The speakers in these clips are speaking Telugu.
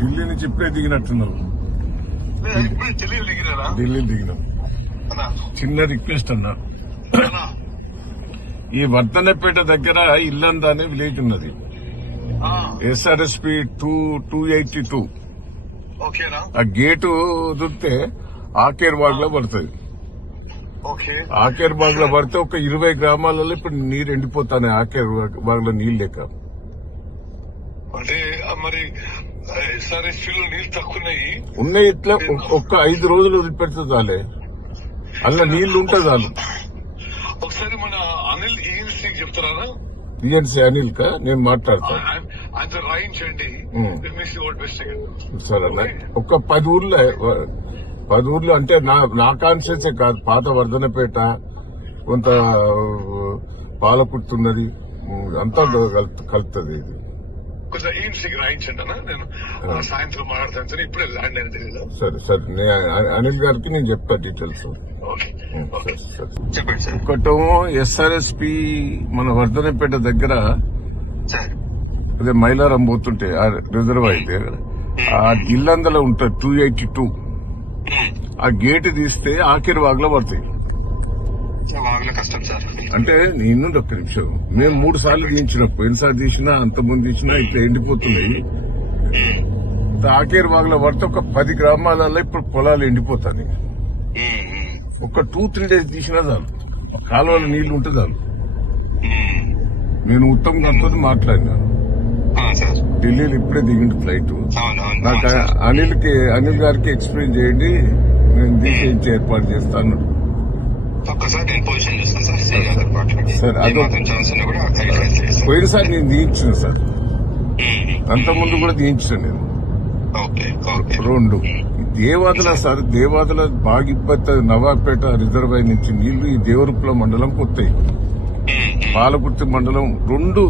ఢిల్లీ నుంచి ఇప్పుడే దిగినట్టున్నావు. ఢిల్లీ దిగినాం. చిన్న రిక్వెస్ట్ అన్నా, ఈ వర్ధనపేట దగ్గర ఇల్లంద అనే విలేజ్ ఉన్నది. SRSP 282 ఆ గేటు వదిలితే ఆకేర్ బాగ్ లో పడుతుంది. ఆకేర్ బాగ్ లో పడితే ఒక 20 గ్రామాలలో ఇప్పుడు నీరు ఎండిపోతాయి. ఆకేర్ బాగ్ లో నీళ్ళు లేక. అంటే మరి SRSPలో నీళ్ళు తక్కువ ఉన్నాయి. ఇట్లా ఒక్క 5 రోజులు వదిలిపెడితే చాలే, అందులో నీళ్లు ఉంటే చాలు. ఒకసారి మన అనిల్ ఈఎన్సీ చెప్తారా? ఈఎన్సీ అనిల్ కా నేను మాట్లాడతాను. ఆయన రాయించండి సరే అన్న. ఒక 10 ఊర్లు అంటే నా కాన్స్టిట్యూన్సీ కాదు, పాత వర్ధనపేట, కొంత పాలకుర్తున్నది, అంతా కలుతుంది. ఇది కొంచెం ఈఎన్సీకి రాయించండి అన్న, నేను సాయంత్రం మాట్లాడతాను సార్. ఇప్పుడే ల్యాండ్ అయిన తెలియదు. సరే అనిల్ గారికి నేను చెప్తా డీటెయిల్స్. చెప్పండి సార్. ఒకటేమో SRSP మన వర్ధనపేట దగ్గర అదే మైలారం పోతుంటే ఆ రిజర్వ్ అయితే ఆ ఇల్లందలో ఉంటుంది 282. ఆ గేట్ తీస్తే ఆఖరి వాగులో పడతాయి. కష్టం సార్. అంటే నేను ఒక్క నిమిషం, మేము 3 సార్లు తీయించినాం. పోయినసారి తీసినా, అంతకుముందు తీసినా ఇట్లా ఎండిపోతున్నాయి. ఆఖరి వాగులో పడితే ఒక 10 గ్రామాలలో ఇప్పుడు పొలాలు ఎండిపోతాయి. ఒక 2-3 డేస్ తీసినా చాలు, కాలువలో నీళ్లు ఉంటే చాలు. నేను ఉత్తమ్ గారితో మాట్లాడినా, ఢిల్లీలో ఇప్పుడే దిగిండు ఫ్లైట్. నాకు అనిల్ గారికి ఎక్స్ప్లెయిన్ చేయండి, నేను దీనికి ఏర్పాటు చేస్తాను. సార్ పోయినసారి నేను తీయించిన సార్, అంతకుముందు కూడా తీయించిన నేను 2. దేవాదల సార్, దేవాదల బాగా ఇబ్బంది. నవాపేట రిజర్వాయర్ నుంచి నీళ్లు ఈ దేవరుపుల మండలంకి వస్తాయి. పాలకుర్తి మండలం 2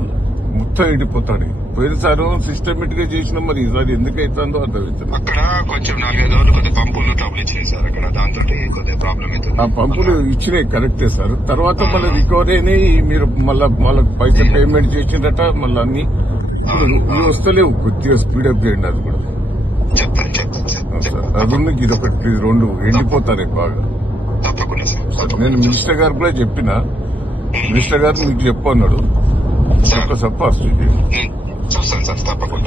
మొత్తం ఎండిపోతాడు. పోయినసారి సిస్టమేటిక్ గా చేసినా, మరి ఈసారి ఎందుకైతుందో అర్థమవుతుంది. అక్కడ కొంచెం 4-5 రోజులు కొద్దిగా పంపులు ట్రబుల్ ఇచ్చినాయి సార్. అక్కడ దాంతో కొద్దిగా ప్రాబ్లం అవుతుంది. ఆ పంపులు ఇచ్చినాయి కరెక్టే సార్. తర్వాత మళ్ళీ రికవరీ అయినాయి. మీరు వాళ్ళకి పైసలు పేమెంట్ చేసిందట. మళ్ళీ అన్ని వస్తలేవు. కొద్దిగా స్పీడప్ చేయండి. అది కూడా చెప్తాను సార్. అది ఇది ఒకటి 2 ఎండిపోతాయి బాగా. తప్పకుండా సార్. నేను మినిస్టర్ గారు కూడా చెప్పిన, మినిస్టర్ గారు మీకు చెప్పన్నాడు. ఒక్కసారి చూస్తాను సార్ తప్పకుండా.